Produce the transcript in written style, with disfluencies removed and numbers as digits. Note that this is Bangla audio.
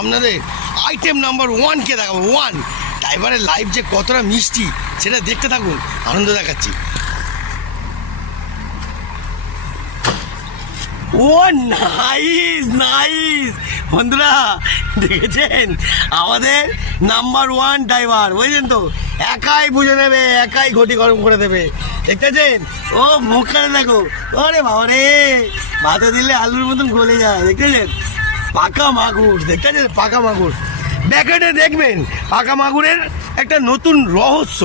আপনাদের আইটেম নাম্বার 1কে দেখাবো। 1 ড্রাইভারের লাইফ যে কতটা মিষ্টি সেটা দেখতে থাকুন, আনন্দ দেখাচ্ছি। ও নাইস নাইস বন্ধুরা, দেখেছেন আমাদের নাম্বার 1 ড্রাইভার, বুঝলেন তো, একাই বুঝে নেবে, একাই ঘটি গরম করে দেবে। দেখতেছেন ও মুখখানে দেখো, ওরে বাবা রে, ভাতে দিলে আলুর মতন গলে যায়। দেখতেছেন পাকা মাগুর, দেখতেছেন পাকা মাগুর। ব্যাকেটে দেখবেন পাকা মাগুরের একটা নতুন রহস্য।